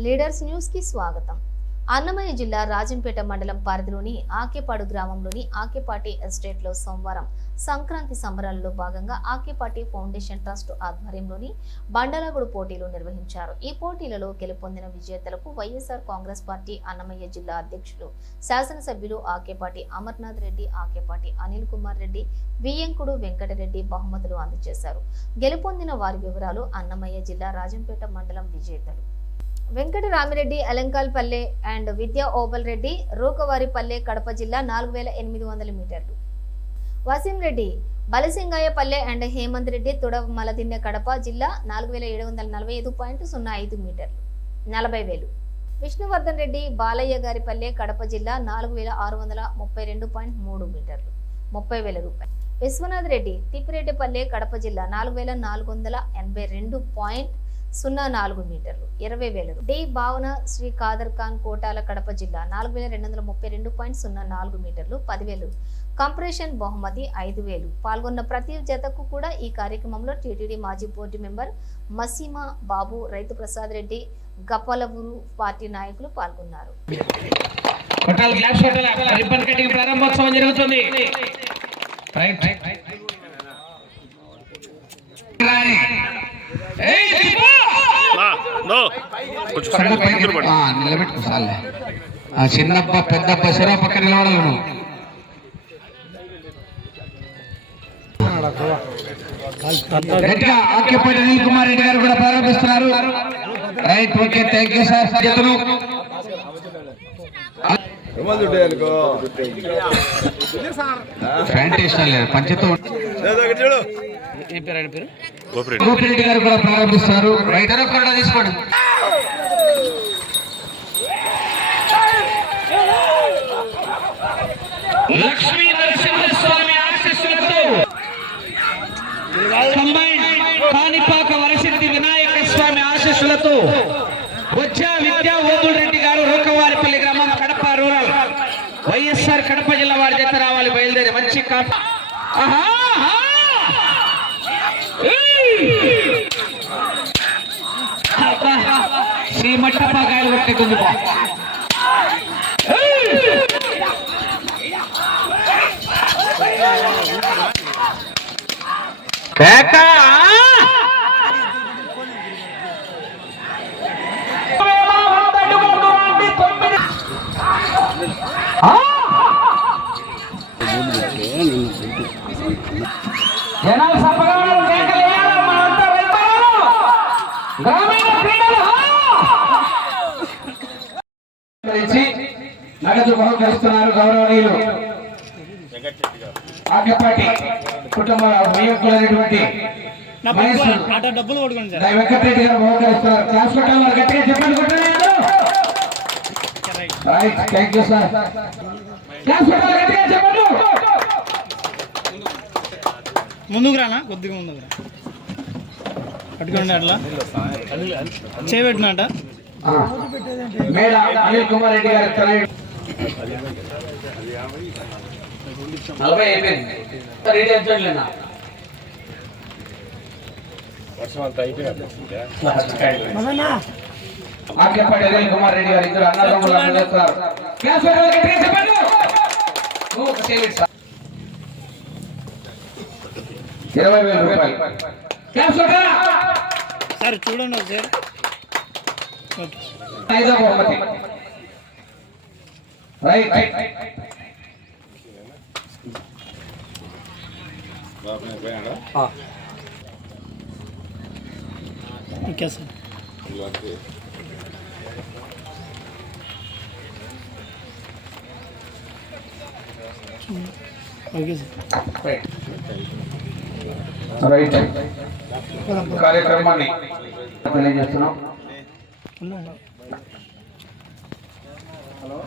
Leaders న్యూస్కి స్వాగతం. అన్నమయ్య జిల్లా రాజంపేట మండలం పరిధిలోని ఆకేపాడు గ్రామంలోని ఆకేపాటి ఎస్టేట్లో సోమవారం సంక్రాంతి సంబరాలలో భాగంగా ఆకేపాటి ఫౌండేషన్ ట్రస్ట్ ఆధ్వర్యంలోని బండలగుడు పోటీలు నిర్వహించారు. ఈ పోటీలలో గెలుపొందిన విజేతలకు వైఎస్ఆర్ కాంగ్రెస్ పార్టీ అన్నమయ్య జిల్లా అధ్యక్షులు శాసనసభ్యులు ఆకేపాటి అమర్నాథ్ రెడ్డి ఆకేపాటి అనిల్ కుమార్ రెడ్డి వియ్యంకుడు వెంకటరెడ్డి బహుమతులు అందజేశారు. గెలుపొందిన వారి వివరాలు అన్నమయ్య జిల్లా రాజంపేట మండలం విజేతలు. వెంకట రామిరెడ్డి అలంకాల్పల్లె అండ్ విద్యా ఓబల్ రెడ్డి రూకవారిపల్లె కడప జిల్లా నాలుగు వేల ఎనిమిది వందల మీటర్లు. వసీం రెడ్డి బలసింగాయపల్లె అండ్ హేమంత్ రెడ్డి తుడ మలదిన్నె కడప జిల్లా నాలుగు వేల ఏడు వందల నలభై ఐదు పాయింట్ సున్నా ఐదు మీటర్లు. నలభై వేలు. విష్ణువర్ధన్ రెడ్డి బాలయ్య గారిపల్లె కడప జిల్లా నాలుగు వేల ఆరు వందల ముప్పై రెండు పాయింట్ మూడు మీటర్లు. ముప్పై వేల రూపాయలు. విశ్వనాథ్ రెడ్డి తిప్పిరెడ్డిపల్లె కడప జిల్లా నాలుగు వేల నాలుగు వందల ఎనభై రెండు పాయింట్ సున్నా నాలుగు మీటర్లు ఇరవై వేలు. డి భావన శ్రీ కాదర్ ఖాన్ కోటాల కడప జిల్లా నాలుగు వేల రెండు వందల ముప్పై రెండు పాయింట్ సున్నా నాలుగు మీటర్లు పదివేలు కంప్రెషన్ బహుమతి ఐదు వేలు. పాల్గొన్న ప్రతి జతకు కూడా ఈ కార్యక్రమంలో టీటీడీ మాజీ బోర్డు మెంబర్ మసీమా బాబు రైతు ప్రసాద్ రెడ్డి గప్పలవూరు పార్టీ నాయకులు పాల్గొన్నారు. ప్రారంభోత్సవం జరుగుతుంది. నిలబెట్టుకో సార్లే. ఆ చిన్నప్ప పెద్దప్ప చెరవ పక్క నిలబడాలి నువ్వు. గట్టిగా ఆక్యుపైడ్ అనిల్ కుమార్ రెడ్డి గారు కూడా ప్రారంభిస్తున్నారు. Right okay thank you sir జతను pant ఇష్టం లేదు పంచతో గోపిరెడ్డి. గోపిరెడ్డి గారు కూడా ప్రారంభిస్తారు. రైట్ కూడా తీసుకోండి. లక్ష్మీ నరసింహస్వామి ఆశీస్సులతో కంబైన్ కాణిపాక వరసిద్ధి వినాయక స్వామి ఆశీస్సులతో వచ్చా విద్యా ఓదుల్ రెడ్డి గారు రూకవారిపల్లి గ్రామం కడప రూరల్. వైఎస్ఆర్ కడప జిల్లా వారి జత రావాలి బయలుదేరి మంచి కాప ఆహా! శ్రీమట్టప్ప కాయలు కొట్టే కుందుపా జనాలు సపగాలు కేకలు వేయాలి మనంతా రైతులు గ్రామీణ క్రీడలు ఇచ్చి నగదు బహుకరిస్తున్నారు గౌరవనీయులు. ఆకపాటి కుటుంబ దా వెంకటరెడ్డి గారు బహుకరిస్తున్నారు. క్లాస్ కొట్టాలి? గట్టిగా చెప్పండి right thank you sir class కొట్టాలి? గట్టిగా చెప్పండి. ముందుకు రానా కొద్దిగా ముందుకు రా పట్టుకోండి అట్లా. మేడ అనిల్ కుమార్ రెడ్డి గారు తల నలభై అయిపోయింది రెడీ ఎంచండిలేనా ఆకేపాటి అనిల్ కుమార్ రెడ్డి గారు ఇద్దరు అన్నదమ్ములు అందజేస్తున్నారు క్లాస్ పెట్టాలి గట్టిగా చెప్పండి ఇరవై వేల రూపాయలు క్లాస్ పెట్టాలా సార్ చూడండి ఒకసారి ఓకే ఐదో బహుమతి right okay sir okay sir right right. కార్యక్రమాన్ని తెలియజేస్తున్నాం. హలో. హలో